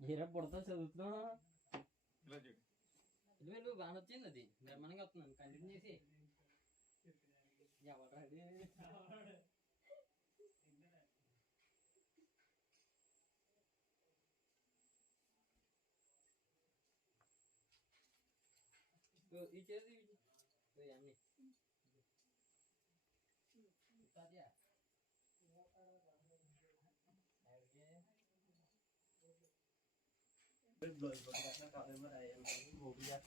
ఏరా పుడతా చదువుతున్నావు? ఇలా చూడు. ఇదిగో నువ్వు బాగా వచ్చింది అది. బ్రహ్మాండంగా వస్తున్నాను. కంటిన్యూ చేసి. ఎవరు అది ఇదిగో ఈ చేతి bơi vào cái nó tạo nên ở đây em cũng ngủ đi ra